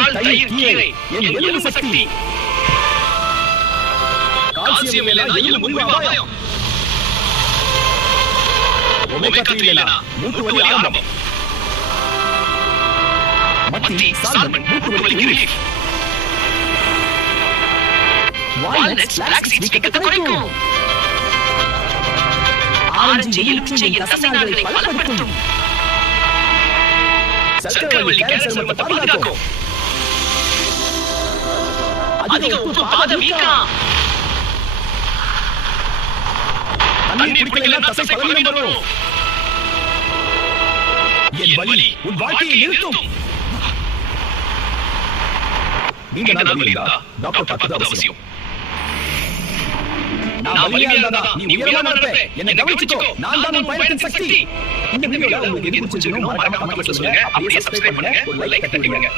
பால், தயிர், கீரை என் எலும்பு சக்தி. கால்சியம் இல்லைனா எலும்பு முறிவு அபாயம். ஒமேகா 3 இல்லைனா மூட்டு வலி ஆரம்பம். மத்தி, சால்மன், மூட்டு வலி ரிலீஃப். வால்நட்ஸ், ஃபிளாக்ஸ் சீட்ஸ் வீக்கத்தை குறைக்கும். ஆரஞ்சு, எலுமிச்சை தசைநார்களை பலப்படுத்தும். சர்க்கரைவள்ளி கேன்சர் மரத்தை பாதுகாக்கும். அதிக உப்பு பாத வீக்கம். தண்ணீர் குடிக்கலாம் தசை பலவீனம் வரும். என் வலி உன் வாழ்க்கையை நிறுத்தும். நீண்ட நாள் வலி இருந்தா டாக்டர் பார்ப்பது அவசியம். நான் வலியா இருந்தா நீ உயரமா நடப்ப. என்னை கவனிச்சுக்கோ. நான் தான் உன் பயணத்தின் சக்தி. இந்த வீடியோல உங்களுக்கு எது பிடிச்சிருக்கோ மறக்காம கமெண்ட்ல சொல்லுங்க. அப்படியே சப்ஸ்கிரைப் பண்ணுங்க. ஒரு லைக் தட்டி விடுங்க.